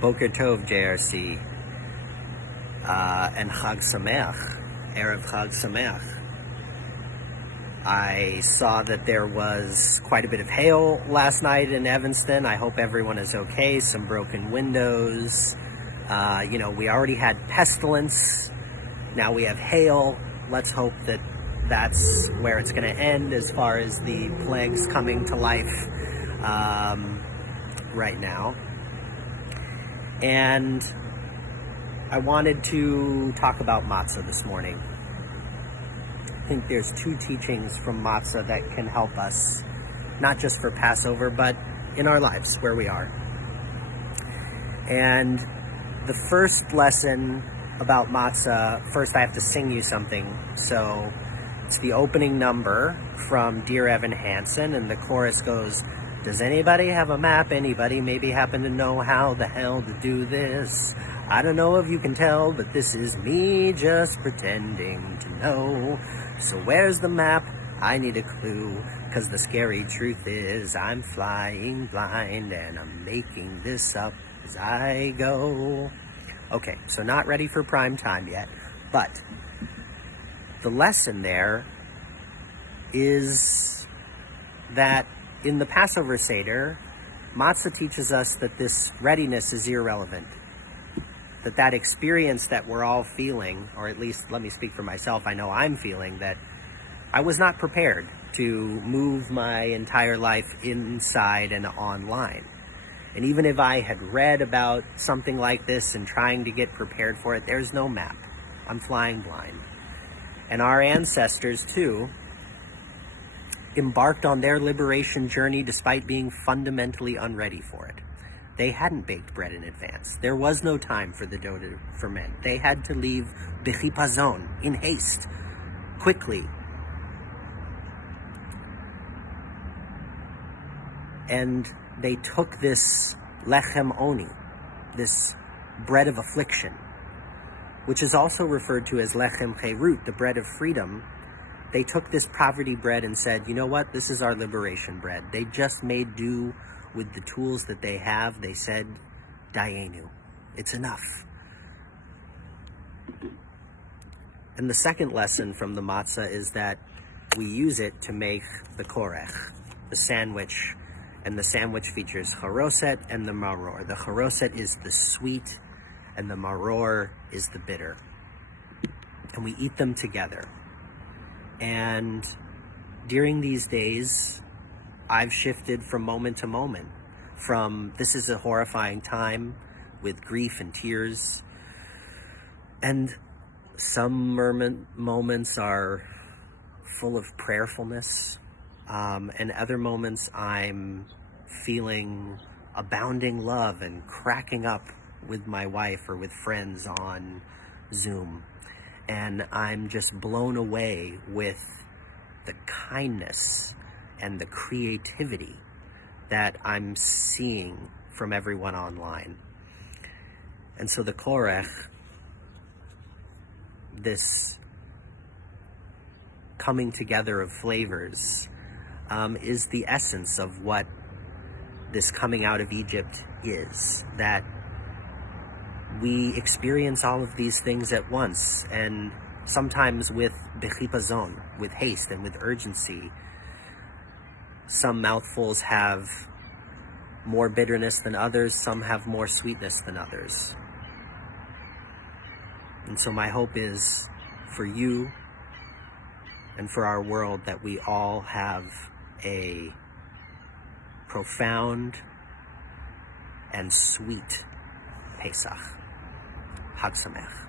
Boker Tov, JRC, and Chag Sameach, Erev Chag Sameach. I saw that there was quite a bit of hail last night in Evanston. I hope everyone is okay. Some broken windows. We already had pestilence. Now we have hail. Let's hope that that's where it's going to end as far as the plagues coming to life right now. And I wanted to talk about Matzah this morning. I think there's two teachings from Matzah that can help us, not just for Passover, but in our lives where we are. And the first lesson about Matzah, first I have to sing you something. So it's the opening number from Dear Evan Hansen, and the chorus goes, does anybody have a map? Anybody maybe happen to know how the hell to do this? I don't know if you can tell, but this is me just pretending to know. So where's the map? I need a clue, 'cause the scary truth is I'm flying blind and I'm making this up as I go. Okay, so not ready for prime time yet, but the lesson there is that in the Passover Seder, Matzah teaches us that this readiness is irrelevant. That experience that we're all feeling, or at least let me speak for myself, I know I'm feeling that I was not prepared to move my entire life inside and online. And even if I had read about something like this and trying to get prepared for it, there's no map. I'm flying blind. And our ancestors too embarked on their liberation journey despite being fundamentally unready for it. They hadn't baked bread in advance. There was no time for the dough to ferment. They had to leave b'chipazon, in haste, quickly. And they took this lechem oni, this bread of affliction, which is also referred to as lechem cherut, the bread of freedom. They took this poverty bread and said, you know what, this is our liberation bread. They just made do with the tools that they have. They said, dayenu, it's enough. And the second lesson from the matzah is that we use it to make the korech, the sandwich, and the sandwich features charoset and the maror. The charoset is the sweet and the maror is the bitter. And we eat them together. And during these days, I've shifted from moment to moment, from this is a horrifying time with grief and tears, and some moments are full of prayerfulness, and other moments I'm feeling abounding love and cracking up with my wife or with friends on Zoom. And I'm just blown away with the kindness and the creativity that I'm seeing from everyone online. And so the korech, this coming together of flavors, is the essence of what this coming out of Egypt is, that we experience all of these things at once, and sometimes with b'chipazon, with haste and with urgency. Some mouthfuls have more bitterness than others, some have more sweetness than others. And so my hope is for you and for our world that we all have a profound and sweet Pesach. Chag Sameach.